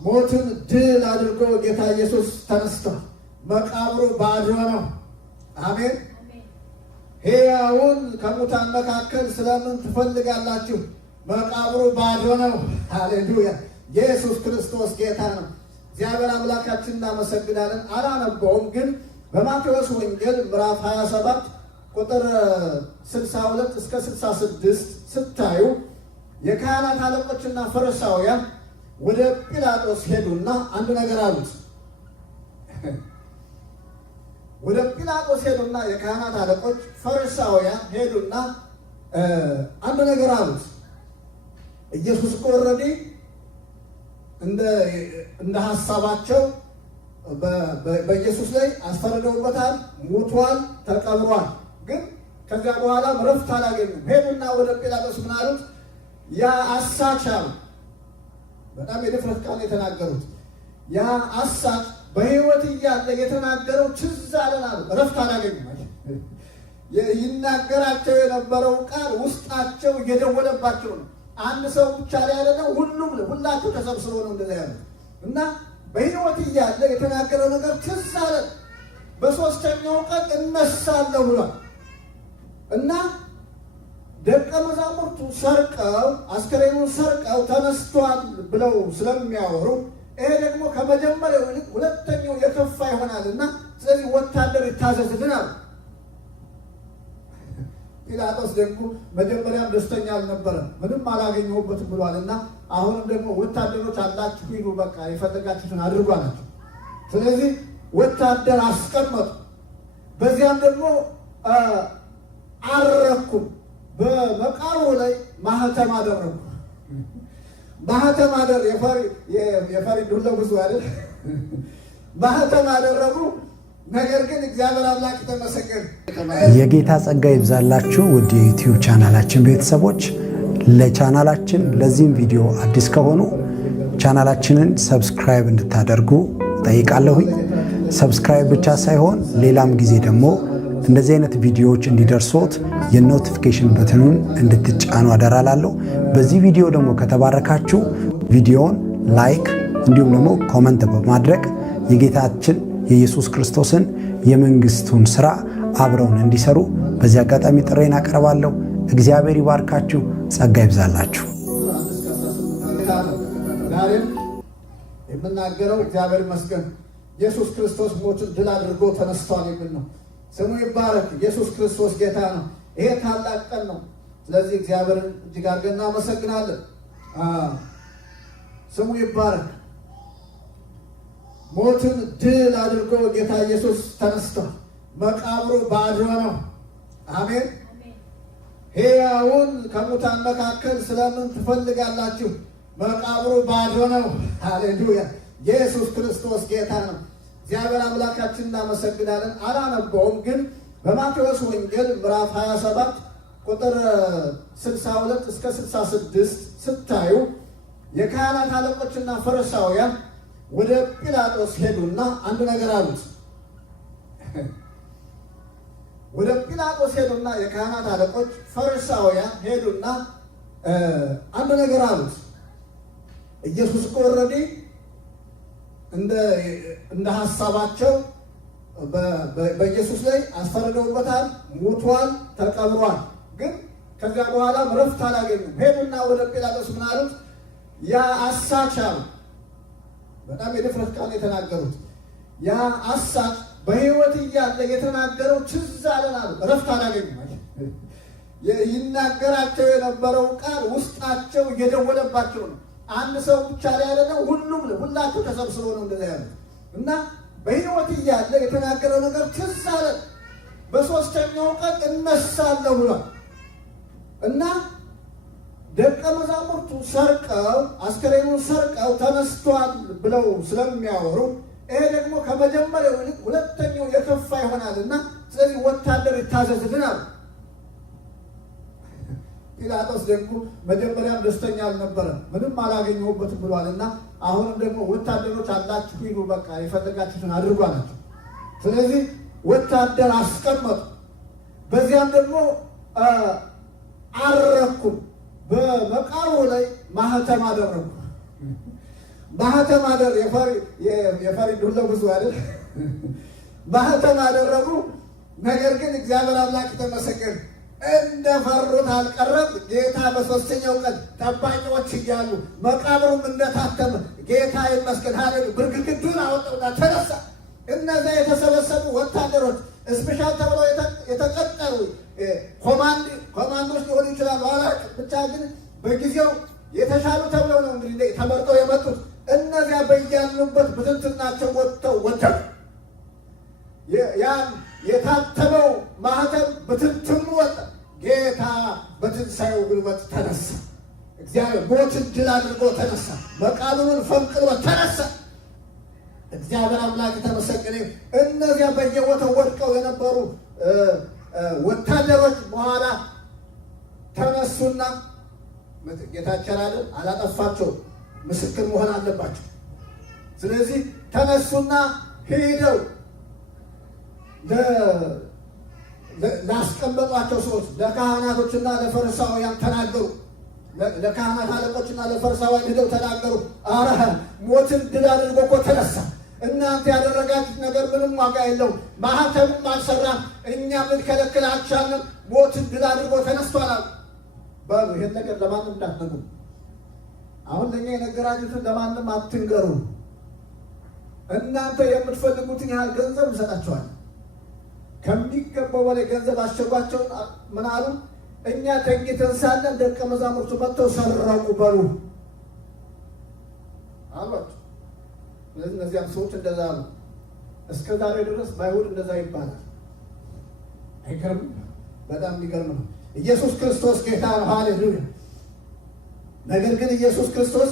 ሞትን ድል አድርጎ ጌታ ኢየሱስ ተነስቷል። መቃብሩ ባዶ ነው። አሜን። ሕያውን ከሙታን መካከል ስለምን ትፈልጋላችሁ? መቃብሩ ባዶ ነው። ሃሌሉያ! ኢየሱስ ክርስቶስ ጌታ ነው። እግዚአብሔር አምላካችን እናመሰግናለን። አላነበውም፣ ግን በማቴዎስ ወንጌል ምዕራፍ 27 ቁጥር 62 እስከ 66 ስታዩ የካህናት አለቆችና ፈሪሳውያን ወደ ጲላጦስ ሄዱና አንድ ነገር አሉት። ወደ ጲላጦስ ሄዱና የካህናት አለቆች ፈሪሳውያን ሄዱና አንድ ነገር አሉት። ኢየሱስ እኮ ኦልሬዲ እንደ ሐሳባቸው በኢየሱስ ላይ አስፈርደውበታል፣ ሙቷል፣ ተቀብሯል። ግን ከዚያ በኋላ ረፍት አላገኙም። ሄዱና ወደ ጲላጦስ ምን አሉት? ያ አሳች አሉ። በጣም የድፍረት ቃል የተናገሩት ያ አሳች በሕይወት እያለ የተናገረው ትዝ አለን አሉ። ረፍት አላገኙም። ይናገራቸው የነበረው ቃል ውስጣቸው እየደወለባቸው ነው። አንድ ሰው ብቻ ላይ ያለነው ሁላቸው ተሰብስበው ነው እንደዛ ያሉት እና በሕይወት እያለ የተናገረው ነገር ትዝ አለን። በሦስተኛው ቀን እነሳለሁ ብሏል እና ደቀ መዛሙርቱ አስከሬኑን ሰርቀው ተነስቷል ብለው ስለሚያወሩ ይሄ ደግሞ ከመጀመሪያው ይልቅ ሁለተኛው የከፋ ይሆናልና ስለዚህ ወታደር ይታዘዝልን አሉ። ጲላጦስ ደግሞ መጀመሪያም ደስተኛ አልነበረም፣ ምንም አላገኘሁበትም ብሏልና አሁንም ደግሞ ወታደሮች አላችሁ ሂዱ፣ በቃ የፈለጋችሁትን አድርጉ አላቸው። ስለዚህ ወታደር አስቀመጡ። በዚያም ደግሞ አረኩም፣ በመቃብሩ ላይ ማህተም አደረጉ። ማህተም የፈሪ ዱለ ብዙ አይደል? ማህተም አደረጉ። ነገር ግን እግዚአብሔር አምላክ ተመሰገነ። የጌታ ጸጋ ይብዛላችሁ ውድ የዩቲዩብ ቻናላችን ቤተሰቦች። ለቻናላችን ለዚህም ቪዲዮ አዲስ ከሆኑ ቻናላችንን ሰብስክራይብ እንድታደርጉ ጠይቃለሁኝ። ሰብስክራይብ ብቻ ሳይሆን ሌላም ጊዜ ደግሞ እንደዚህ አይነት ቪዲዮዎች እንዲደርሶት የኖቲፊኬሽን በትኑን እንድትጫኑ አደራላለሁ። በዚህ ቪዲዮ ደግሞ ከተባረካችሁ ቪዲዮውን ላይክ እንዲሁም ደግሞ ኮመንት በማድረግ የጌታችን የኢየሱስ ክርስቶስን የመንግስቱን ስራ አብረውን እንዲሰሩ በዚህ አጋጣሚ ጥሬን አቀርባለሁ። እግዚአብሔር ይባርካችሁ፣ ጸጋ ይብዛላችሁ። ዛሬም የምናገረው እግዚአብሔር ይመስገን ኢየሱስ ክርስቶስ ሞትን ድል አድርጎ ተነስቷል የሚል ነው። ስሙ ይባረክ። ኢየሱስ ክርስቶስ ጌታ ነው። ይሄ ታላቅ ቀን ነው። ስለዚህ እግዚአብሔርን እጅግ አድርገን እናመሰግናለን። ስሙ ይባረክ። ሞትን ድል አድርጎ ጌታ ኢየሱስ ተነስቷል። መቃብሩ ባዶ ነው። አሜን። ሕያውን ከሙታን መካከል ስለምን ትፈልጋላችሁ? መቃብሩ ባዶ ነው። ሃሌሉያ! ኢየሱስ ክርስቶስ ጌታ ነው። እግዚአብሔር አምላካችን እናመሰግናለን። አላነበውም፣ ግን በማቴዎስ ወንጌል ምዕራፍ 27 ቁጥር 62 እስከ 66 ስታዩ የካህናት አለቆችና ፈሪሳውያን ወደ ጲላጦስ ሄዱና አንድ ነገር አሉት። ወደ ጲላጦስ ሄዱና የካህናት አለቆች ፈሪሳውያን ሄዱና አንድ ነገር አሉት። ኢየሱስ እኮ ኦልሬዲ እንደ ሐሳባቸው በኢየሱስ ላይ አስፈርደውበታል፣ ሙቷል፣ ተቀብሯል። ግን ከዚያ በኋላ ረፍት አላገኙም። ሄዱና ወደ ጲላጦስ ምን አሉት? ያ አሳች አሉ። በጣም የድፍረት ቃል የተናገሩት ያ አሳች በሕይወት እያለ የተናገረው ትዝ አለን አሉ። ረፍት አላገኙም። ይናገራቸው የነበረው ቃል ውስጣቸው እየደወለባቸው ነው። አንድ ሰው ብቻ ላይ ያለነው ሁላቸው ተሰብስበው ነው እንደዛ ያሉት እና በሕይወት እያለ የተናገረው ነገር ትዝ አለን። በሦስተኛው ቀን እነሳለሁ ብሏል እና ደቀ መዛሙርቱ አስከሬኑን ሰርቀው ተነስቷል ብለው ስለሚያወሩ ይሄ ደግሞ ከመጀመሪያው ይልቅ ሁለተኛው የከፋ ይሆናልና ስለዚህ ወታደር ይታዘዝልን አሉ። ጲላጦስ ደግሞ መጀመሪያም ደስተኛ አልነበረም፣ ምንም አላገኘሁበትም ብሏልና አሁንም ደግሞ ወታደሮች አላችሁ ሂዱ፣ በቃ የፈለጋችሁትን አድርጉ አላቸው። ስለዚህ ወታደር አስቀመጡ። በዚያም ደግሞ አረኩም፣ በመቃብሩ ላይ ማህተም አደረጉ። ማህተም አደረ የፈሪ ዱላ ብዙ አይደል ማህተም አደረጉ። ነገር ግን እግዚአብሔር አምላክ ተመሰገነ፣ እንደፈሩት አልቀረም። ጌታ በሶስተኛው ቀን ጠባቂዎች እያሉ መቃብሩም እንደታተመ ጌታ ይመስገን ሃሌሉያ ብርግግዱን አወጣውና ተነሳ። እነዚያ የተሰበሰቡ ወታደሮች ስፔሻል ተብለው የተቀጠሩ ኮማንዶች ሊሆኑ ይችላሉ፣ አላውቅም። ብቻ ግን በጊዜው የተሻሉ ተብለው ነው እንግዲህ ተመርጠው የመጡት። እነዚያ በያሉበት ብትንትናቸው ወጥተው ወደቁ። ያን የታተመው ማህተም ብትንትኑ ወጣ። ጌታ በትንሣኤው ጉልበት ተነሳ። እግዚአብሔር ሞትን ድል አድርጎ ተነሳ። መቃብሩን ፈንቅሎ ተነሳ። እግዚአብሔር አምላክ ተመሰገነ። እነዚያ በየቦታው ወድቀው የነበሩ ወታደሮች በኋላ ተነሱና ጌታችን አለ አላጠፋቸው፣ ምስክር መሆን አለባቸው። ስለዚህ ተነሱና ሄደው ላስቀመጧቸው ሰዎች ለካህናቶችና ለፈሪሳውያን ተናገሩ። ለካህናት አለቆችና ለፈሪሳውያን ሄደው ተናገሩ። አረ ሞትን ድል አድርጎ እኮ ተነሳ። እናንተ ያደረጋችሁት ነገር ምንም ዋጋ የለውም። ማህተሙም አልሰራም። እኛም ልንከለክል አልቻልንም። ሞትን ድል አድርጎ ተነስቷል። በሉ ይሄን ነገር ለማንም እንዳትነግሩ። አሁን ለእኛ የነገራችሁትን ለማንም አትንገሩ። እናንተ የምትፈልጉትን ያህል ገንዘብ እንሰጣችኋል። ከሚገባው በላይ ገንዘብ አሸጓቸውን ምን አሉ? እኛ ተኝተን ሳለን ደቀ መዛሙርቱ መጥተው ሰረቁ በሉ አሏቸው። ስለዚህ እነዚያም ሰዎች እንደዛ ነው። እስከ ዛሬ ድረስ በአይሁድ እንደዛ ይባላል። አይገርም? በጣም የሚገርም ነው። ኢየሱስ ክርስቶስ ጌታ ነው። ሃሌሉያ። ነገር ግን ኢየሱስ ክርስቶስ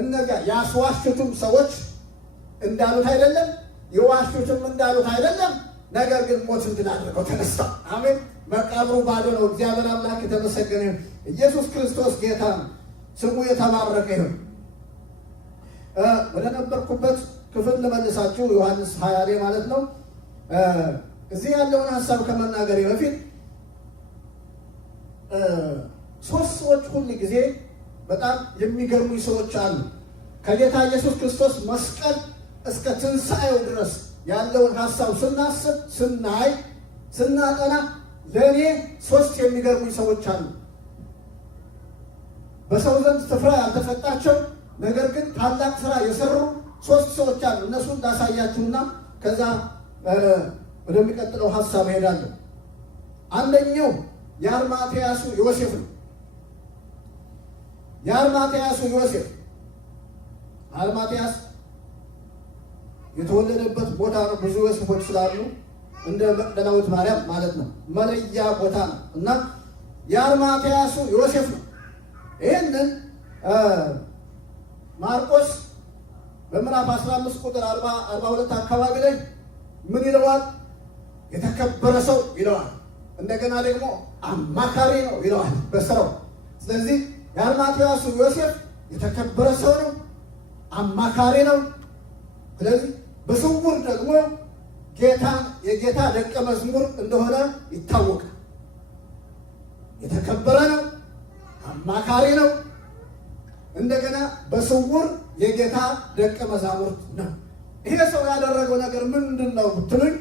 እነዚያ ያስዋሹትም ሰዎች እንዳሉት አይደለም፣ የዋሹትም እንዳሉት አይደለም። ነገር ግን ሞትን ድል አድርገው ተነሳ። አሜን። መቃብሩ ባዶ ነው። እግዚአብሔር አምላክ የተመሰገነ ይሁን። ኢየሱስ ክርስቶስ ጌታ ነው። ስሙ የተባረከ ይሁን። ወደ ነበርኩበት ክፍል ልመልሳችሁ፣ ዮሐንስ 20 ላይ ማለት ነው። እዚህ ያለውን ሀሳብ ከመናገሬ በፊት ሶስት ሰዎች ሁል ጊዜ በጣም የሚገርሙኝ ሰዎች አሉ። ከጌታ ኢየሱስ ክርስቶስ መስቀል እስከ ትንሣኤው ድረስ ያለውን ሀሳብ ስናስብ፣ ስናይ፣ ስናጠና ለእኔ ሶስት የሚገርሙኝ ሰዎች አሉ። በሰው ዘንድ ስፍራ ያልተሰጣቸው ነገር ግን ታላቅ ስራ የሰሩ ሶስት ሰዎች አሉ። እነሱን ላሳያችሁና ከዛ ወደሚቀጥለው ሀሳብ እሄዳለሁ። አንደኛው የአርማትያሱ ዮሴፍ ነው። የአርማትያሱ ዮሴፍ አርማትያስ የተወለደበት ቦታ ነው። ብዙ ዮሴፎች ስላሉ እንደ መቅደላዊት ማርያም ማለት ነው። መለያ ቦታ ነው እና የአርማትያሱ ዮሴፍ ነው። ይህንን ማርቆስ በምዕራፍ 15 ቁጥር 42 አካባቢ ላይ ምን ይለዋል? የተከበረ ሰው ይለዋል። እንደገና ደግሞ አማካሪ ነው ይለዋል በስራው። ስለዚህ የአርማትያሱ ዮሴፍ የተከበረ ሰው ነው፣ አማካሪ ነው። ስለዚህ በስውር ደግሞ የጌታ ደቀ መዝሙር እንደሆነ ይታወቃል። የተከበረ ነው፣ አማካሪ ነው፣ እንደገና በስውር የጌታ ደቀ መዛሙርት ነው። ይሄ ሰው ያደረገው ነገር ምንድን ነው ብትሉኝ፣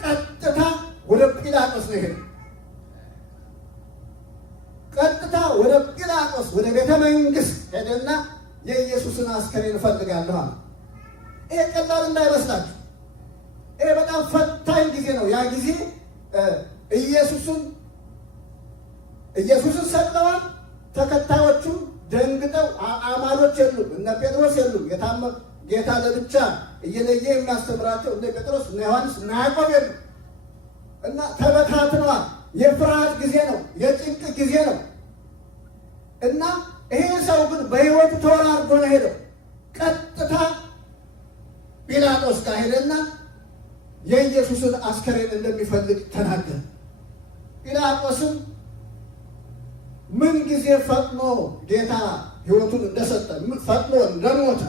ቀጥታ ወደ ጲላጦስ ነው የሄደው። ቀጥታ ወደ ጲላጦስ ወደ ቤተ መንግስት ሄደና የኢየሱስን አስከሬን እፈልጋለሁ አለ። ይሄ ቀላል እንዳይመስላችሁ፣ ይሄ በጣም ፈታኝ ጊዜ ነው። ያ ጊዜ ኢየሱስን ሰቅለዋል። ተከታዮቹ ደንግጠው አማኞች የሉም፣ እነ ጴጥሮስ የሉም። ጌታ ለብቻ እየለየ የሚያስተምራቸው እነ ጴጥሮስ፣ እነ ዮሐንስ፣ እነ ያዕቆብ የሉም እና ተበታትነዋል። የፍርሃት ጊዜ ነው፣ የጭንቅ ጊዜ ነው እና ይሄ ሰው ግን በሕይወቱ ተወራርዶ ነው ሄደው። ቀጥታ ጲላጦስ ጋር ሄደና የኢየሱስን አስከሬን እንደሚፈልግ ተናገረ። ጲላጦስም ምን ጊዜ ፈጥኖ ጌታ ሕይወቱን እንደሰጠ ፈጥኖ እንደሞተ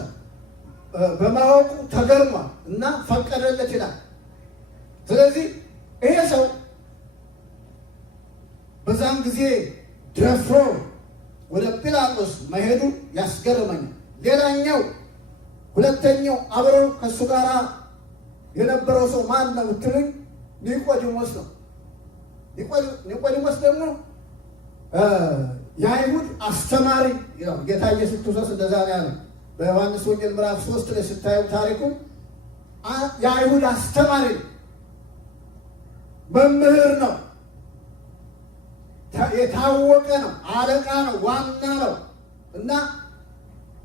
በማወቁ ተገርሟል እና ፈቀደለት ይላል። ስለዚህ ይሄ ሰው በዛም ጊዜ ደፍሮ ወደ ጲላጦስ መሄዱ ያስገርመኛል። ሌላኛው ሁለተኛው አብረው ከእሱ ጋር የነበረው ሰው ማን ነው ብትሉኝ ኒቆዲሞስ ነው። ኒቆዲሞስ ደግሞ የአይሁድ አስተማሪ ይላል ጌታ ኢየሱስ ክርስቶስ እንደዛ ነው ያለው። በዮሐንስ ወንጌል ምዕራፍ 3 ላይ ስታዩ ታሪኩ የአይሁድ አስተማሪ መምህር ነው፣ የታወቀ ነው፣ አለቃ ነው፣ ዋና ነው እና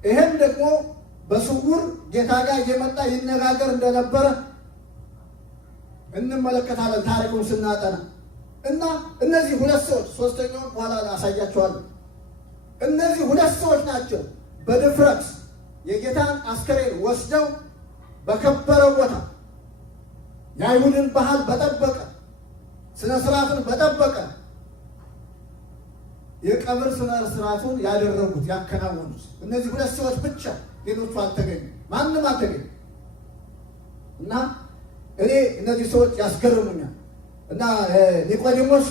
ይህም ደግሞ በስውር ጌታ ጋር እየመጣ ይነጋገር እንደነበረ እንመለከታለን ታሪኩን ስናጠና እና እነዚህ ሁለት ሰዎች ሶስተኛውን በኋላ አሳያቸዋለሁ። እነዚህ ሁለት ሰዎች ናቸው በድፍረት የጌታን አስከሬን ወስደው በከበረው ቦታ የአይሁድን ባህል በጠበቀ ስነ ስርዓቱን በጠበቀ የቀብር ስነ ስርዓቱን ያደረጉት ያከናወኑት እነዚህ ሁለት ሰዎች ብቻ፣ ሌሎቹ አልተገኙም፣ ማንም አልተገኙም። እና እኔ እነዚህ ሰዎች ያስገርሙኛል። እና ኒቆዲሞስ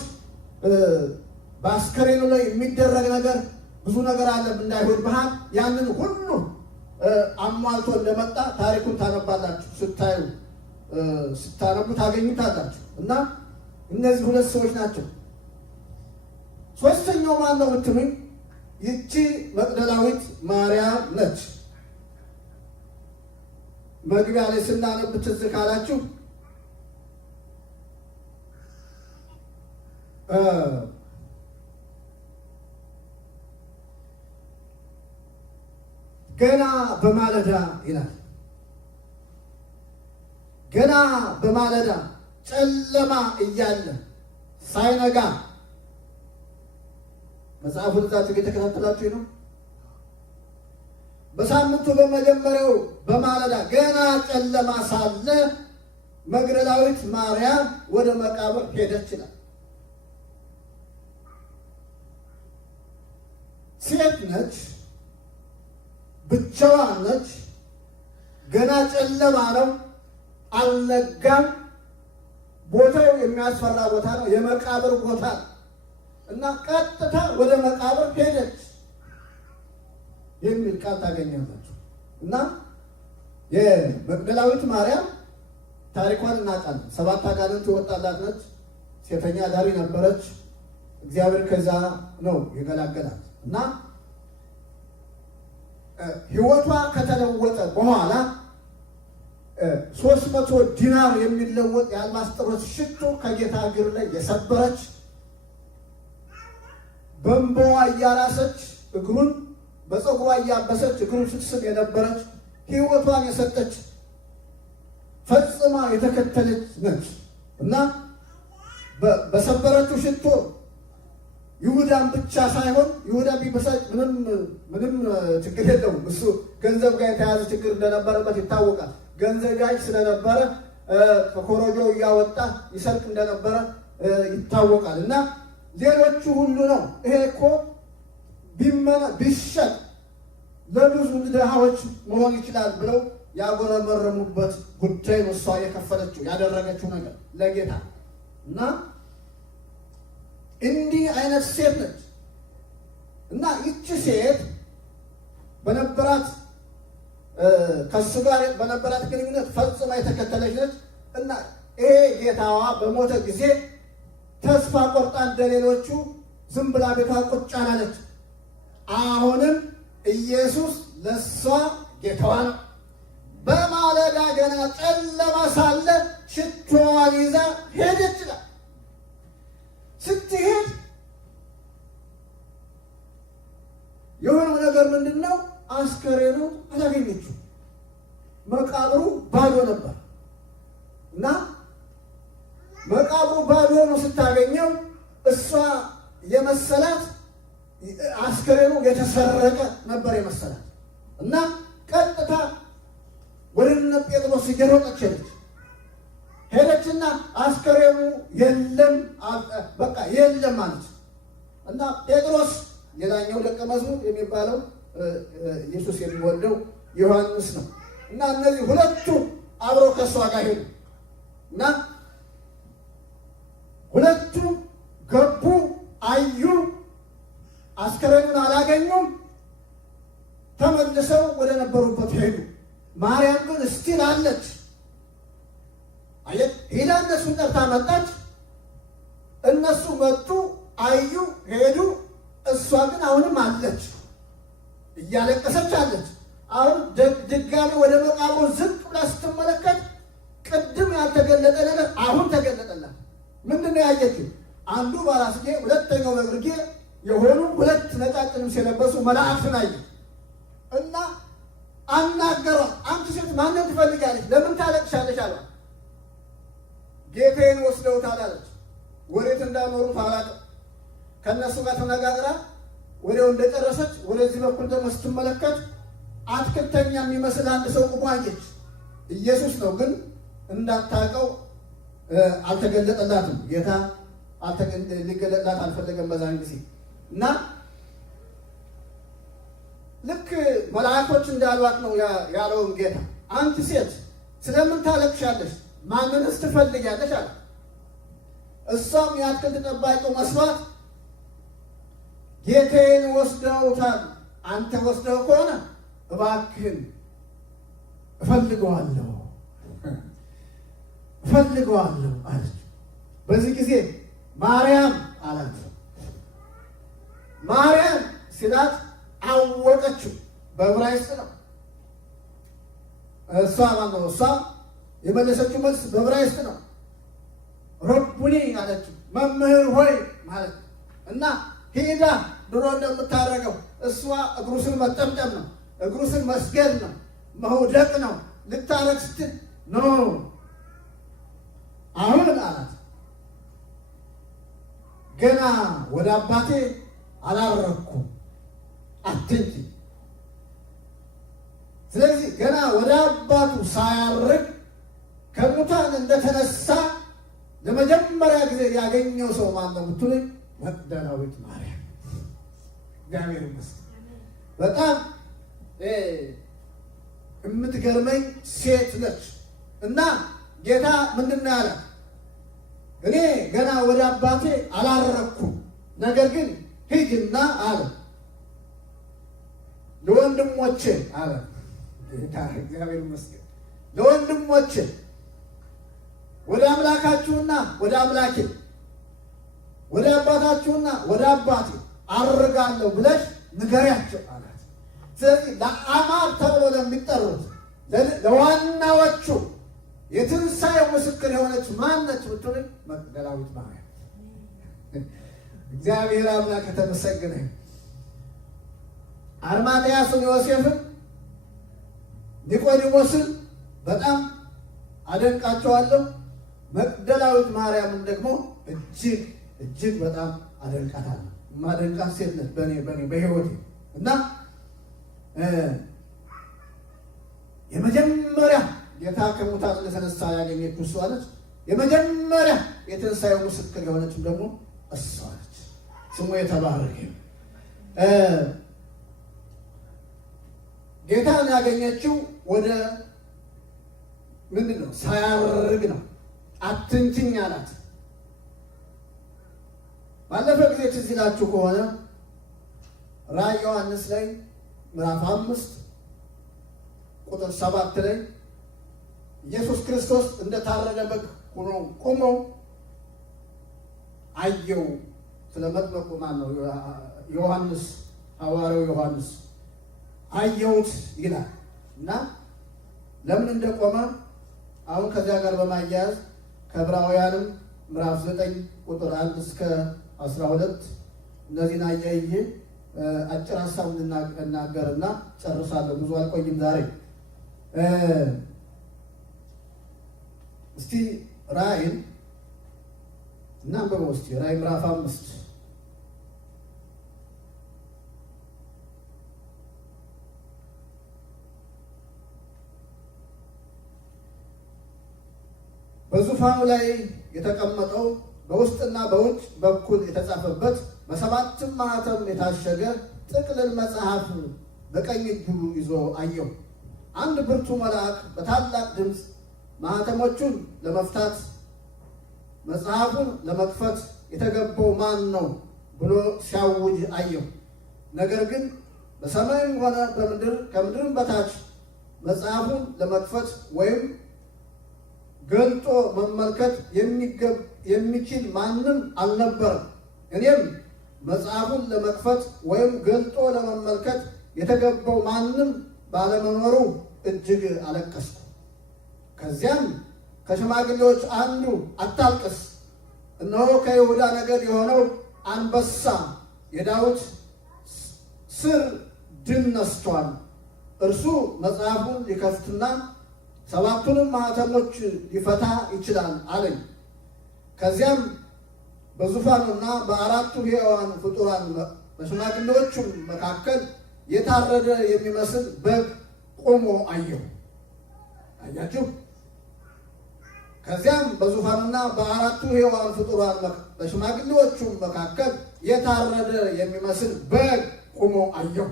በአስከሬኑ ላይ የሚደረግ ነገር ብዙ ነገር አለ እንዳይሁድ ባህል፣ ያንን ሁሉ አሟልቶ እንደመጣ ታሪኩን ታነባላችሁ፣ ስታነቡ ታገኙታላችሁ። እና እነዚህ ሁለት ሰዎች ናቸው። ሶስተኛው ማን ነው ብትሉኝ ይቺ መቅደላዊት ማርያም ነች። መግቢያ ላይ ስናነብ ትዝ ካላችሁ ገና በማለዳ ይላል። ገና በማለዳ ጨለማ እያለ ሳይነጋ መጽሐፉን ዛችሁ እየተከታተላችሁ ነው። በሳምንቱ በመጀመሪያው በማለዳ ገና ጨለማ ሳለ መግደላዊት ማርያም ወደ መቃብር ሄደች ይላል። ሴት ነች፣ ብቻዋን ነች። ገና ጨለማ ነው፣ አልነጋም። ቦታው የሚያስፈራ ቦታ ነው፣ የመቃብር ቦታ እና ቀጥታ ወደ መቃብር ሄደች የሚል ቃል ታገኛላችሁ። እና የመግደላዊት ማርያም ታሪኳን እናውቃለን። 7 አጋንንት ወጣላት ነች፣ ሴተኛ አዳሪ ነበረች። እግዚአብሔር ከዛ ነው የገላገላት። እና ሕይወቷ ከተለወጠ በኋላ 300 ዲናር የሚለወጥ የአልማስጥሮስ ሽቶ ከጌታ እግር ላይ የሰበረች፣ በእንባዋ እያራሰች እግሩን በፀጉሯ እያበሰች እግሩን ስትስም የነበረች ሕይወቷን የሰጠች ፈጽማ የተከተለች ነች። እና በሰበረችው ሽቶ ይሁዳን ብቻ ሳይሆን ይሁዳ ቢበሳጭ ምንም ችግር የለውም። እሱ ገንዘብ ጋር የተያዘ ችግር እንደነበረበት ይታወቃል። ገንዘብ ያዥ ስለነበረ ከኮረጆ እያወጣ ይሰርቅ እንደነበረ ይታወቃል። እና ሌሎቹ ሁሉ ነው ይሄ እኮ ቢሸጥ ለብዙ ድሃዎች መሆን ይችላል ብለው ያጎረመረሙበት ጉዳይ ነው። እሷ የከፈለችው ያደረገችው ነገር ለጌታ እና እንዲህ አይነት ሴት ነች። እና ይቺ ሴት በነበራት ከሱ ጋር በነበራት ግንኙነት ፈጽማ የተከተለች ነች። እና ይሄ ጌታዋ በሞተ ጊዜ ተስፋ ቆርጣ እንደሌሎቹ ዝም ብላ ቤቷ ቁጭ አላለች። አሁንም ኢየሱስ ለሷ ጌታዋ ነው። በማለዳ ገና ጨለማ ሳለ ሽቶዋን ይዛ ሄደች ይላል። ስትሄድ የሆነው ነገር ምንድን ነው? አስከሬኑ አላገኘችው። መቃብሩ ባዶ ነበር። እና መቃብሩ ባዶ ነው ስታገኘው እሷ የመሰላት አስከሬኑ የተሰረቀ ነበር የመሰላት። እና ቀጥታ ወደ እነ ጴጥሮስ እየሮጠች ሄደችና አስከሬኑ የለም፣ በቃ የለም አለች። እና ጴጥሮስ ሌላኛው ደቀ መዝሙር የሚባለው ኢየሱስ የሚወደው ዮሐንስ ነው። እና እነዚህ ሁለቱ አብረው ከእሷ ጋር ሄዱ። እና ሁለቱ ገቡ፣ አዩ። አስከሬኑን አላገኙም። ተመልሰው ወደ ነበሩበት ሄዱ። ማርያም ግን እስቲል አለች። ሄዳ እነሱን ጠርታ መጣች። እነሱ መጡ፣ አዩ፣ ሄዱ። እሷ ግን አሁንም አለች፣ እያለቀሰች አለች። አሁን ድጋሚ ወደ መቃብሩ ዝቅ ብላ ስትመለከት ቅድም ያልተገለጠ ነገር አሁን ተገለጠላት። ምንድን ነው ያየችው? አንዱ በራስጌ ሁለተኛው በእግርጌ የሆኑ ሁለት ነጫጭ ልብስ የለበሱ መላእክትን አየች እና አናገሯት። አንቺ ሴት ማንን ትፈልጊያለሽ? ለምን ታለቅሻለሽ? አሏት። ጌታዬን ወስደውታል አለች። ወዴት እንዳኖሩት አላውቅም። ከእነሱ ጋር ተነጋግራ ወዲያው እንደጨረሰች ወደዚህ በኩል ደግሞ ስትመለከት አትክልተኛ የሚመስል አንድ ሰው ቁሞ አየች። ኢየሱስ ነው ግን እንዳታውቀው አልተገለጠላትም። ጌታ ሊገለጥላት አልፈለገም በዛን ጊዜ እና ልክ መላእክቶች እንዳሏት ነው ያለውን ጌታ። አንቺ ሴት ስለምን ታለቅሻለሽ? ማንንስ ትፈልጊያለሽ? አለ። እሷም የአትክልት ጠባቂው መስሏት ጌታዬን ወስደውታል፣ አንተ ወስደው ከሆነ እባክህን እፈልገዋለሁ አለች። በዚህ ጊዜ ማርያም አላት። ማርያም ሲላት አወቀችው። በዕብራይስጥ ነው። እሷ የመለሰችው መልስ በዕብራይስጥ ነው። ረቡኒ አለችው፣ መምህር ሆይ ማለት እና ሄዳ ድሮ እንደምታደርገው እሷ እግሩ ስር መጠምጠም ነው፣ እግሩ ስር መስገድ ነው፣ መውደቅ ነው። ልታረግ ስትል ኖ አሁን አላት ገና ወደ አባቴ አላረኩም አትንጂ። ስለዚህ ገና ወደ አባቱ ሳያርግ ከሙታን እንደተነሳ ለመጀመሪያ ጊዜ ያገኘው ሰው ማን ነው ብትሉኝ፣ መግደላዊት ማርያም። እግዚአብሔር ይመስገን። በጣም የምትገርመኝ ሴት ነች። እና ጌታ ምንድን ነው ያለ? እኔ ገና ወደ አባቴ አላረኩም፣ ነገር ግን ሂድና አለ ለወንድሞቼ አለ ጌታ። እግዚአብሔር ይመስገን። ለወንድሞቼ ወደ አምላካችሁና ወደ አምላኬ ወደ አባታችሁና ወደ አባቴ አርጋለሁ ብለሽ ንገሪያቸው አላት። ስለዚህ ለአማር ተብሎ ለሚጠሩት ለዋናዎቹ የትንሣኤው ምስክር የሆነች ማነች ብትሉኝ፣ መግደላዊት ማርያም። እግዚአብሔር አምላክ የተመሰገነ። አርማትያስን፣ ዮሴፍን፣ ኒቆዲሞስን በጣም አደንቃቸዋለሁ። መግደላዊት ማርያምን ደግሞ እጅግ በጣም አደንቃታለሁ። የማደንቃት ሴት ነች በሕይወቴ እና የመጀመሪያ ጌታ ከሙታን እንደተነሳ ያገኘችው እሷ ነች። የመጀመሪያ የትንሣኤው ምስክር የሆነችም ደግሞ እሷ ነች። ስሙ የተባረከ። ጌታን ያገኘችው ወደ ምንድን ነው? ሳያርግ ነው። አትንችኝ አላት። ባለፈው ጊዜ ትዝ ይላችሁ ከሆነ ራዕየ ዮሐንስ ላይ ምዕራፍ 5 ቁጥር 7 ላይ ኢየሱስ ክርስቶስ እንደታረደ በግ ሆኖ ቆሞ አየው። ስለ መጥምቁ ማን ነው? ዮሐንስ፣ ሐዋርያው ዮሐንስ አየውት ይላል እና ለምን እንደቆመ አሁን ከዚያ ጋር በማያያዝ ከዕብራውያንም ምዕራፍ 9 ቁጥር 1 እስከ 12 እነዚህን አያይዤ አጭር ሀሳብ እናገርና ጨርሳለሁ። ብዙ አልቆይም ዛሬ። እስቲ ራእይን እናንብበው። እስቲ ራእይ ምዕራፍ 5 በዙፋኑ ላይ የተቀመጠው በውስጥና በውጭ በኩል የተጻፈበት በሰባትም ማኅተም የታሸገ ጥቅልል መጽሐፍ በቀኝ እጁ ይዞ አየሁ። አንድ ብርቱ መልአክ በታላቅ ድምፅ ማኅተሞቹን ለመፍታት መጽሐፉን ለመክፈት የተገባው ማን ነው ብሎ ሲያውጅ አየሁ። ነገር ግን በሰማይም ሆነ በምድር ከምድርም በታች መጽሐፉን ለመክፈት ወይም ገልጦ መመልከት የሚችል ማንም አልነበረም። እኔም መጽሐፉን ለመክፈት ወይም ገልጦ ለመመልከት የተገባው ማንም ባለመኖሩ እጅግ አለቀስኩ። ከዚያም ከሽማግሌዎች አንዱ አታልቅስ፣ እነሆ ከይሁዳ ነገድ የሆነው አንበሳ የዳዊት ሥር ድል ነስቷል። እርሱ መጽሐፉን ሊከፍትና ሰባቱንም ማኅተሞች ሊፈታ ይችላል አለኝ። ከዚያም በዙፋኑና በአራቱ ሕያዋን ፍጡራን በሽማግሌዎቹም መካከል የታረደ የሚመስል በግ ቆሞ አየሁ። አያችሁ? ከዚያም በዙፋኑና በአራቱ ሕያዋን ፍጡራን በሽማግሌዎቹም መካከል የታረደ የሚመስል በግ ቆሞ አየሁ።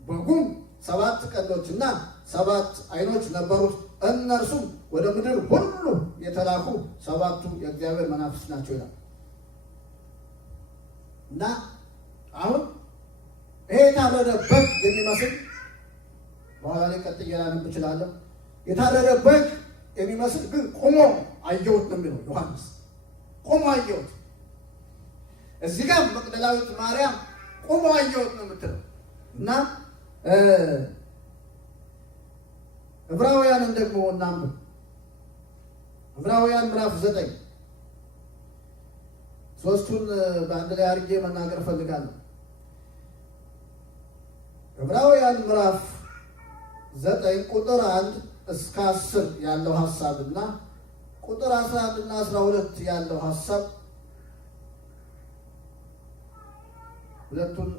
በጉም 7 ቀንዶችና 7 ዓይኖች ነበሩት። እነርሱም ወደ ምድር ሁሉ የተላኩ 7ቱ የእግዚአብሔር መናፍስት ናቸው ይላል። እና አሁን ይሄ የታረደ በግ የሚመስል በኋላ ላይ ቀጥዬ ላነብ እችላለሁ። የታረደ በግ የሚመስል ግን ቆሞ አየሁት ነው የሚለው ዮሐንስ። ቆሞ አየሁት። እዚህ ጋር መቅደላዊት ማርያም ቆሞ አየሁት ነው የምትለው እና ዕብራውያንን ደግሞ እናንብብ። ዕብራውያን ምዕራፍ 9 ሶስቱን በአንድ ላይ አድርጌ መናገር እፈልጋለሁ። ዕብራውያን ምዕራፍ 9 ቁጥር 1 እስከ 10 ያለው ሐሳብና ቁጥር 11 እና 12 ያለው ሐሳብ ሁለቱን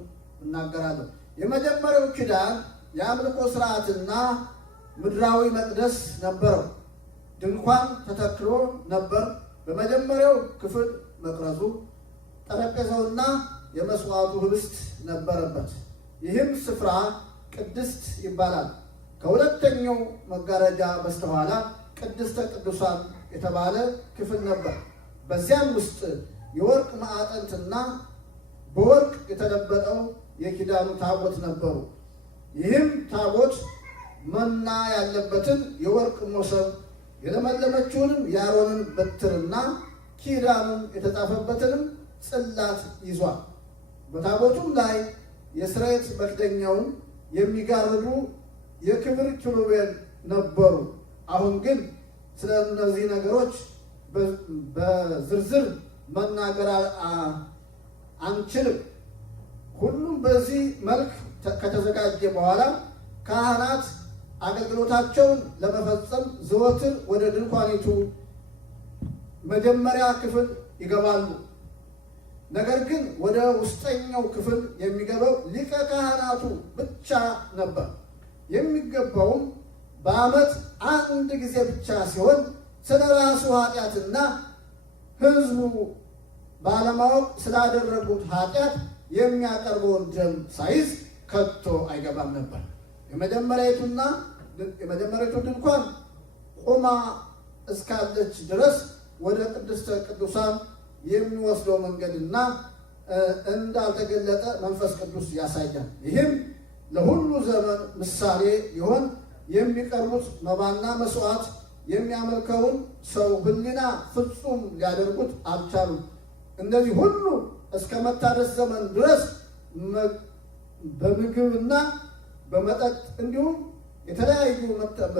እናገራለሁ። የመጀመሪያው ኪዳን የአምልኮ ስርዓትና ምድራዊ መቅደስ ነበረው። ድንኳን ተተክሎ ነበር። በመጀመሪያው ክፍል መቅረዙ፣ ጠረጴዛውና የመስዋዕቱ ህብስት ነበረበት። ይህም ስፍራ ቅድስት ይባላል። ከሁለተኛው መጋረጃ በስተኋላ ቅድስተ ቅዱሳን የተባለ ክፍል ነበር። በዚያም ውስጥ የወርቅ ማዕጠንትና በወርቅ የተለበጠው የኪዳኑ ታቦት ነበሩ። ይህም ታቦት መና ያለበትን የወርቅ መሶብ፣ የለመለመችውንም የአሮንን በትርና ኪዳኑን የተጻፈበትንም ጽላት ይዟል። በታቦቱም ላይ የስርየት መክደኛውን የሚጋርዱ የክብር ኪሩቤል ነበሩ። አሁን ግን ስለ እነዚህ ነገሮች በዝርዝር መናገር አንችልም። ሁሉም በዚህ መልክ ከተዘጋጀ በኋላ ካህናት አገልግሎታቸውን ለመፈጸም ዘወትር ወደ ድንኳኒቱ መጀመሪያ ክፍል ይገባሉ። ነገር ግን ወደ ውስጠኛው ክፍል የሚገባው ሊቀ ካህናቱ ብቻ ነበር። የሚገባውም በዓመት አንድ ጊዜ ብቻ ሲሆን ስለ ራሱ ኃጢአትና ሕዝቡ ባለማወቅ ስላደረጉት ኃጢአት የሚያቀርበውን ደም ሳይዝ ከቶ አይገባም ነበር። የመጀመሪያይቱ ድንኳን ቆማ እስካለች ድረስ ወደ ቅድስተ ቅዱሳን የሚወስደው መንገድና እንዳልተገለጠ መንፈስ ቅዱስ ያሳያል። ይህም ለሁሉ ዘመን ምሳሌ ይሆን የሚቀርቡት መባና መስዋዕት የሚያመልከውን ሰው ሕሊና ፍጹም ሊያደርጉት አልቻሉም። እነዚህ ሁሉ እስከ መታደስ ዘመን ድረስ በምግብና በመጠጥ እንዲሁም የተለያዩ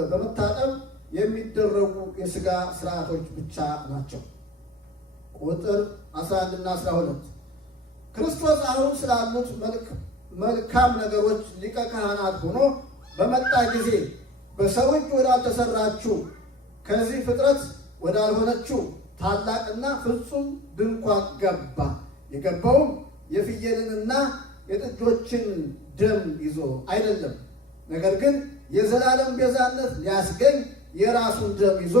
በመታጠብ የሚደረጉ የሥጋ ስርዓቶች ብቻ ናቸው። ቁጥር 11 እና 12 ክርስቶስ አሁን ስላሉት መልካም ነገሮች ሊቀ ካህናት ሆኖ በመጣ ጊዜ በሰው እጅ ወዳልተሰራችው ከዚህ ፍጥረት ወዳልሆነችው ታላቅና ፍጹም ድንኳን ገባ። የገባውም የፍየልንና የጥጆችን ደም ይዞ አይደለም፣ ነገር ግን የዘላለም ቤዛነት ሊያስገኝ የራሱን ደም ይዞ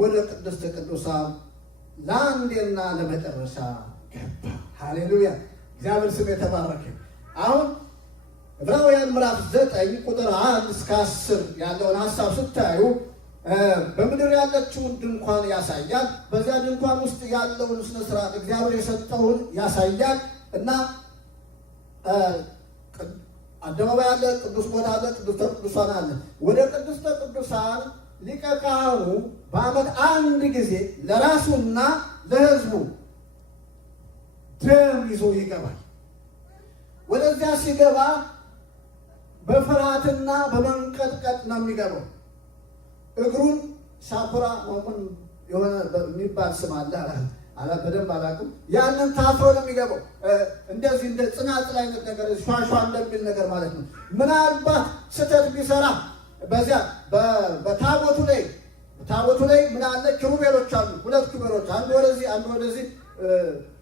ወደ ቅድስተ ቅዱሳን ለአንዴና ለመጨረሻ ገባ። ሃሌሉያ! እግዚአብሔር ስም የተባረከ። አሁን ዕብራውያን ምዕራፍ 9 ቁጥር 1 እስከ 10 ያለውን ሐሳብ ስታዩ በምድር ያለችውን ድንኳን ያሳያል። በዚያ ድንኳን ውስጥ ያለውን ስነ ስርዓት እግዚአብሔር የሰጠውን ያሳያል እና አደባባይ አለ፣ ቅዱስ ቦታ አለ፣ ቅድስተ ቅዱሳን አለ። ወደ ቅድስተ ቅዱሳን ሊቀ ካህኑ በዓመት አንድ ጊዜ ለራሱና ለሕዝቡ ደም ይዞ ይገባል። ወደዚያ ሲገባ በፍርሃትና በመንቀጥቀጥ ነው የሚገባው። እግሩን ሻኩራ የሆነ የሚባል ስም አለ በደንብ አላውቅም። ያንን ታፍሮ ነው የሚገባው። እንደዚህ እንደ ጽናጽል አይነት ነገር ሿሿ እንደሚል ነገር ማለት ነው። ምናልባት ስህተት ቢሰራ በዚያ በታቦቱ ላይ ምን አለ? ኪሩቤሎች አሉ። 2 ኪሩቤሎች አንዱ ወደዚህ አንዱ ወደዚህ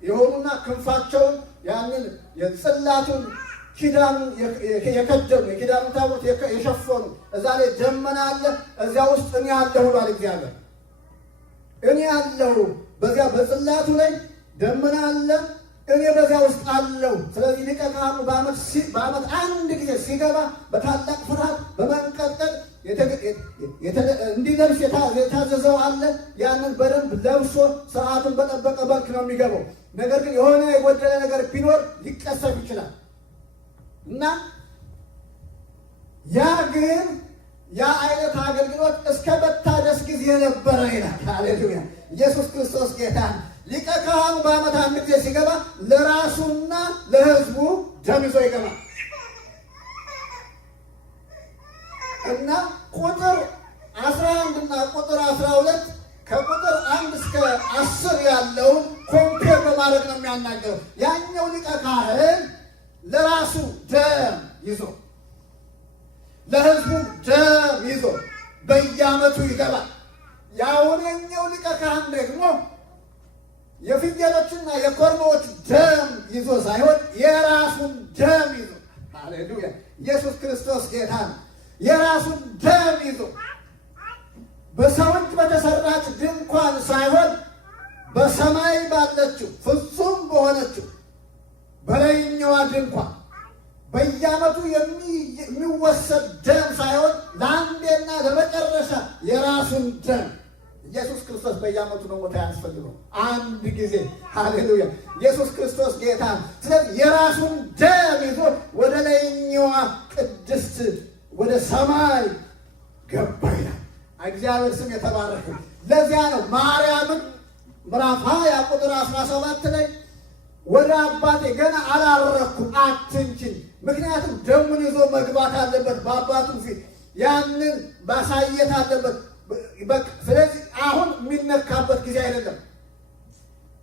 የሆኑና ክንፋቸውን ያንን የጽላቱን ኪዳኑ የከደኑ የኪዳኑ ታቦት የሸፈኑ እዛ ላይ ደመና አለ። እዚያ ውስጥ እኔ አለሁ ብሏል እግዚአብሔር። እኔ አለሁ በዚያ በጽላቱ ላይ ደመና አለ፣ እኔ በዚያ ውስጥ አለሁ። ስለዚህ ሊቀ ካህኑ በዓመት አንድ ጊዜ ሲገባ በታላቅ ፍርሃት በመንቀጥቀጥ እንዲለብስ የታዘዘው አለ። ያንን በደንብ ለብሶ ስርዓቱን በጠበቀ መልክ ነው የሚገባው። ነገር ግን የሆነ የጎደለ ነገር ቢኖር ሊቀሰፍ ይችላል እና ያ አይነት አገልግሎት እስከ መታደስ ጊዜ ነበረ ይላል። ሃሌሉያ! ኢየሱስ ክርስቶስ ጌታ። ሊቀ ካህኑ በዓመት አንድ ጊዜ ሲገባ ለራሱና ለሕዝቡ ደም ይዞ ይገባል እና ቁጥር 11 እና ቁጥር 12 ከቁጥር 1 እስከ 10 ያለውን ኮምፔር በማድረግ ነው የሚያናገረው። ያኛው ሊቀ ካህን ለራሱ ደም ይዞ ለሕዝቡ ደም ይዞ በየዓመቱ ይገባል። ያሁነኛው ሊቀ ካህን ደግሞ የፍየሎችና የኮርማዎች ደም ይዞ ሳይሆን የራሱን ደም ይዞ፣ ሃሌሉያ! ኢየሱስ ክርስቶስ ጌታ ነው። የራሱን ደም ይዞ በሰዎች በተሰራች ድንኳን ሳይሆን በሰማይ ባለችው ፍጹም በሆነችው በላይኛዋ ድንኳን በየዓመቱ የሚወሰድ ደም ሳይሆን ለአንዴና ለመጨረሻ የራሱን ደም ኢየሱስ ክርስቶስ በየዓመቱ ነው ሞታ ያስፈልገው አንድ ጊዜ። ሃሌሉያ! ኢየሱስ ክርስቶስ ጌታ። ስለዚህ የራሱን ደም ይዞ ወደ ላይኛዋ ቅድስት ወደ ሰማይ ገባ ይላል። እግዚአብሔር ስም የተባረከ። ለዚያ ነው ማርያምን ምዕራፍ 20 ቁጥር 17 ላይ ወደ አባቴ ገና አላረኩም አትንኪኝ። ምክንያቱም ደሙን ይዞ መግባት አለበት በአባቱ ፊት፣ ያንን ማሳየት አለበት። ስለዚህ አሁን የሚነካበት ጊዜ አይደለም።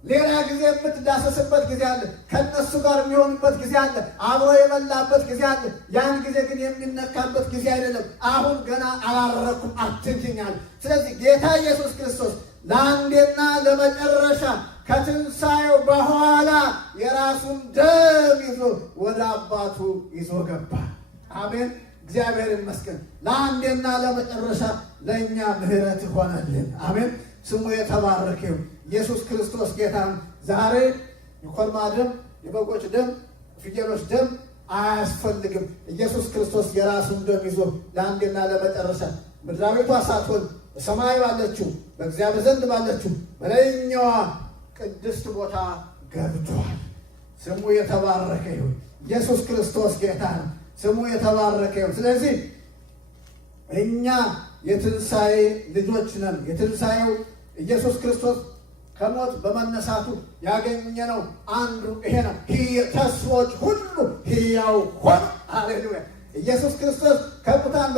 ሌላ ጊዜ የምትዳሰስበት ጊዜ አለ። ከነሱ ጋር የሚሆንበት ጊዜ አለ። አብሮ የበላበት ጊዜ አለ። ያን ጊዜ ግን የሚነካበት ጊዜ አይደለም። አሁን ገና አላረኩም አትንኪኝ አለ። ስለዚህ ጌታ ኢየሱስ ክርስቶስ ለአንዴና ለመጨረሻ ከትንሣኤው በኋላ የራሱን ደም ይዞ ወደ አባቱ ይዞ ገባ። አሜን። እግዚአብሔር ይመስገን። ለአንዴና ለመጨረሻ ለእኛ ምሕረት ሆነልን። አሜን። ስሙ የተባረከው ኢየሱስ ክርስቶስ ጌታ። ዛሬ የኮርማ ደም፣ የበጎች ደም፣ ፍየሎች ደም አያስፈልግም። ኢየሱስ ክርስቶስ የራሱን ደም ይዞ ለአንዴና ለመጨረሻ ምድራዊቷ ሳትሆን በሰማይ ባለችው በእግዚአብሔር ዘንድ ባለችው በላይኛዋ ቅድስት ቦታ ገብቷል። ስሙ የተባረከ ይሁን። ኢየሱስ ክርስቶስ ጌታ ነው። ስሙ የተባረከ ይሁን። ስለዚህ እኛ የትንሣኤ ልጆች ነን። የትንሣኤው ኢየሱስ ክርስቶስ ከሞት በመነሳቱ ያገኘነው አንዱ ይሄ ነው። ተስፎች ሁሉ ሕያው ሆኑ። ሃሌሉያ! ኢየሱስ ክርስቶስ ከሙታን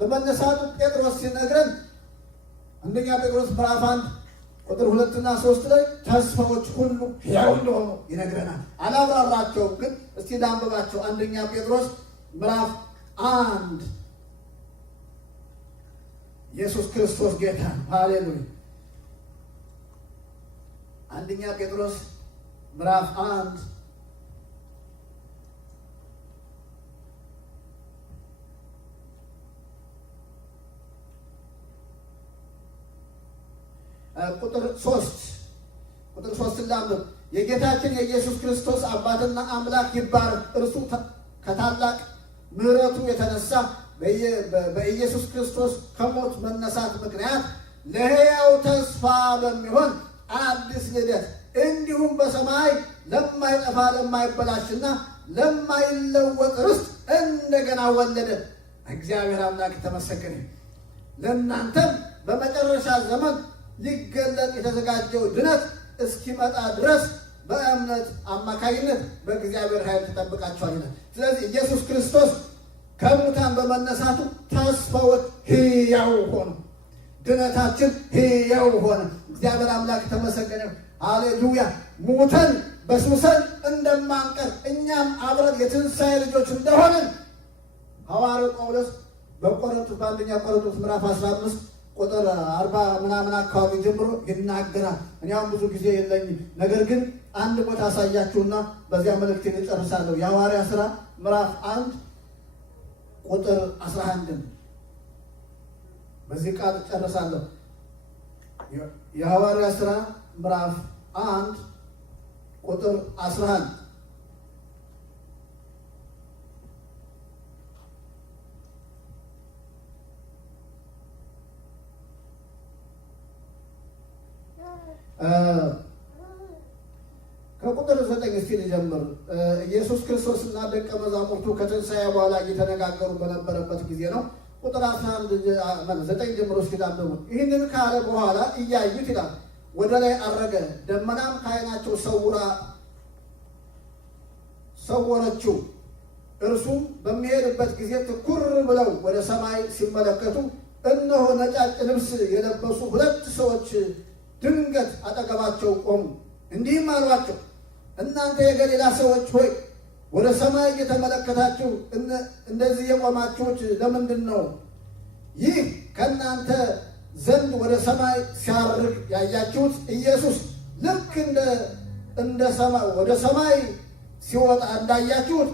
በመነሳቱ ጴጥሮስ ሲነግረን አንደኛ ጴጥሮስ ምዕራፍ 1 ቁጥር 2 እና 3 ላይ ተስፋዎች ሁሉ ሕያው እንደሆኑ ይነግረናል። አላብራራቸውም፣ ግን እስቲ ላንብባቸው። አንደኛ ጴጥሮስ ምዕራፍ 1 ኢየሱስ ክርስቶስ ጌታ ነው። ሃሌሉያ! አንደኛ ጴጥሮስ ምዕራፍ 1 ቁጥር 3 ላንብብ። የጌታችን የኢየሱስ ክርስቶስ አባትና አምላክ ይባረክ። እርሱ ከታላቅ ምሕረቱ የተነሳ በኢየሱስ ክርስቶስ ከሞት መነሳት ምክንያት ለሕያው ተስፋ በሚሆን አዲስ ልደት እንዲሁም በሰማይ ለማይጠፋ ለማይበላሽና ለማይለወጥ ርስት እንደገና ወለደን። እግዚአብሔር አምላክ ተመሰገነ። ለእናንተም በመጨረሻ ዘመን ሊገለጥ የተዘጋጀው ድነት እስኪመጣ ድረስ በእምነት አማካይነት በእግዚአብሔር ኃይል ተጠብቃችኋል ይላል። ስለዚህ ኢየሱስ ክርስቶስ ከሙታን በመነሳቱ ተስፋዎች ሕያው ሆኑ፣ ድነታችን ሕያው ሆነ። እግዚአብሔር አምላክ ተመሰገነ። ሃሌሉያ። ሙተን በስብሰን እንደማንቀር እኛም አብረን የትንሣኤ ልጆች እንደሆንን ሐዋርያው ጳውሎስ በቆሮንቶስ በአንደኛ ቆሮንቶስ ምዕራፍ 15 ቁጥር 40 ምናምን አካባቢ ጀምሮ ይናገራል። እኔ አሁን ብዙ ጊዜ የለኝም፣ ነገር ግን አንድ ቦታ አሳያችሁና በዚያ መልእክቴን እጨርሳለሁ። የሐዋርያት ሥራ ምዕራፍ 1 ቁጥር 11 በዚህ ቃል እጨርሳለሁ። የሐዋርያት ሥራ ምዕራፍ 1 ቁጥር 11 ከቁጥር 9 እስቲ ልጀምር። ኢየሱስ ክርስቶስና ደቀ መዛሙርቱ ከትንሣኤ በኋላ እየተነጋገሩ በነበረበት ጊዜ ነው። ቁጥር 9 ጀምሮ እስቲ ታንብቡ። ይህንን ካለ በኋላ እያዩት ይላል ወደ ላይ አረገ፣ ደመናም ከዓይናቸው ሰወረችው። እርሱም በሚሄድበት ጊዜ ትኩር ብለው ወደ ሰማይ ሲመለከቱ እነሆ ነጫጭ ልብስ የለበሱ 2 ሰዎች ድንገት አጠገባቸው ቆሙ። እንዲህም አሏቸው፣ እናንተ የገሊላ ሰዎች ሆይ ወደ ሰማይ እየተመለከታችሁ እንደዚህ የቆማችሁት ለምንድን ነው? ይህ ከእናንተ ዘንድ ወደ ሰማይ ሲያርግ ያያችሁት ኢየሱስ ልክ ወደ ሰማይ ሲወጣ እንዳያችሁት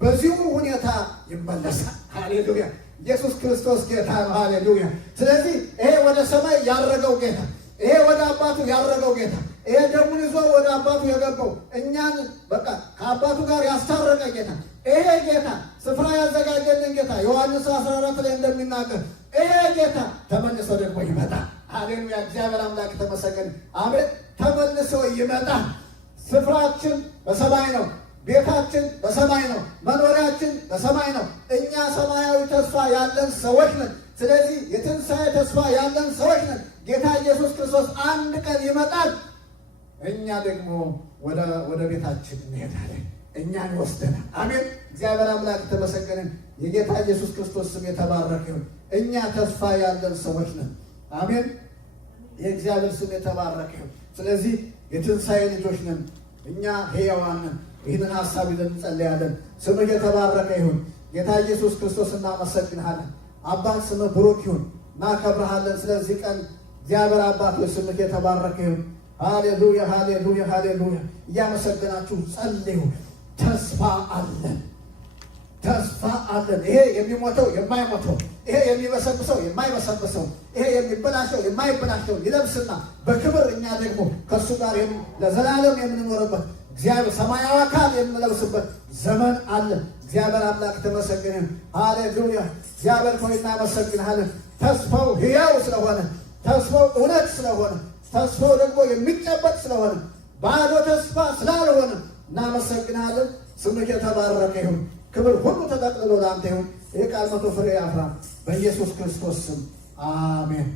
በዚሁ ሁኔታ ይመለሳል። ሃሌሉያ! ኢየሱስ ክርስቶስ ጌታ ነው። ሃሌሉያ! ስለዚህ ይሄ ወደ ሰማይ ያረገው ጌታ፣ ይሄ ወደ አባቱ ያረገው ጌታ፣ ይሄ ደሙን ይዞ ወደ አባቱ የገባው እኛን በቃ ከአባቱ ጋር ያስታረቀ ጌታ፣ ይሄ ጌታ ስፍራ ያዘጋጀልን ጌታ ዮሐንስ 14 ላይ እንደሚናገር ይሄ ጌታ ተመልሶ ደግሞ ይመጣል። ሃሌሉያ! እግዚአብሔር አምላክ ተመሰገነ። አሜን። ተመልሶ ይመጣል። ስፍራችን በሰማይ ነው። ቤታችን በሰማይ ነው። መኖሪያችን በሰማይ ነው። እኛ ሰማያዊ ተስፋ ያለን ሰዎች ነን። ስለዚህ የትንሣኤ ተስፋ ያለን ሰዎች ነን። ጌታ ኢየሱስ ክርስቶስ አንድ ቀን ይመጣል። እኛ ደግሞ ወደ ቤታችን እንሄዳለን። እኛን ይወስደናል። አሜን። እግዚአብሔር አምላክ ተመሰገንን። የጌታ ኢየሱስ ክርስቶስ ስም የተባረከ ይሁን። እኛ ተስፋ ያለን ሰዎች ነን። አሜን። የእግዚአብሔር ስም የተባረከ ይሁን። ስለዚህ የትንሣኤ ልጆች ነን። እኛ ሕያዋን ነን። ይህንን ሀሳብ ይዘን እንጸለያለን። ስምህ የተባረከ ይሁን። ጌታ ኢየሱስ ክርስቶስ እናመሰግንሃለን። አባት ስምህ ብሩክ ይሁን። እናከብረሃለን። ስለዚህ ቀን እግዚአብሔር አባት ሆይ ስምህ የተባረከ ይሁን። ሃሌሉያ፣ ሃሌሉያ፣ ሃሌሉያ። እያመሰገናችሁ ጸልዩ። ተስፋ አለን፣ ተስፋ አለን። ይሄ የሚሞተው የማይሞተው፣ ይሄ የሚበሰብሰው የማይበሰብሰው፣ ይሄ የሚበላሸው የማይበላሸው ይለብስና በክብር እኛ ደግሞ ከእሱ ጋር ለዘላለም የምንኖርበት እግዚአብሔር ሰማያዊ አካል የምንለብስበት ዘመን አለን። እግዚአብሔር አምላክ ተመሰገነ። ሃሌሉያ። እግዚአብሔር ሆይ እናመሰግንሃለን። ተስፋው ሕያው ስለሆነ፣ ተስፋው እውነት ስለሆነ፣ ተስፋው ደግሞ የሚጨበጥ ስለሆነ፣ ባዶ ተስፋ ስላልሆነ እናመሰግንሃለን። ስምህ የተባረከ ይሁን። ክብር ሁሉ ተጠቅልሎ ለአንተ ይሁን። ይህ ቃል መቶ ፍሬ ያፍራ። በኢየሱስ ክርስቶስ ስም አሜን።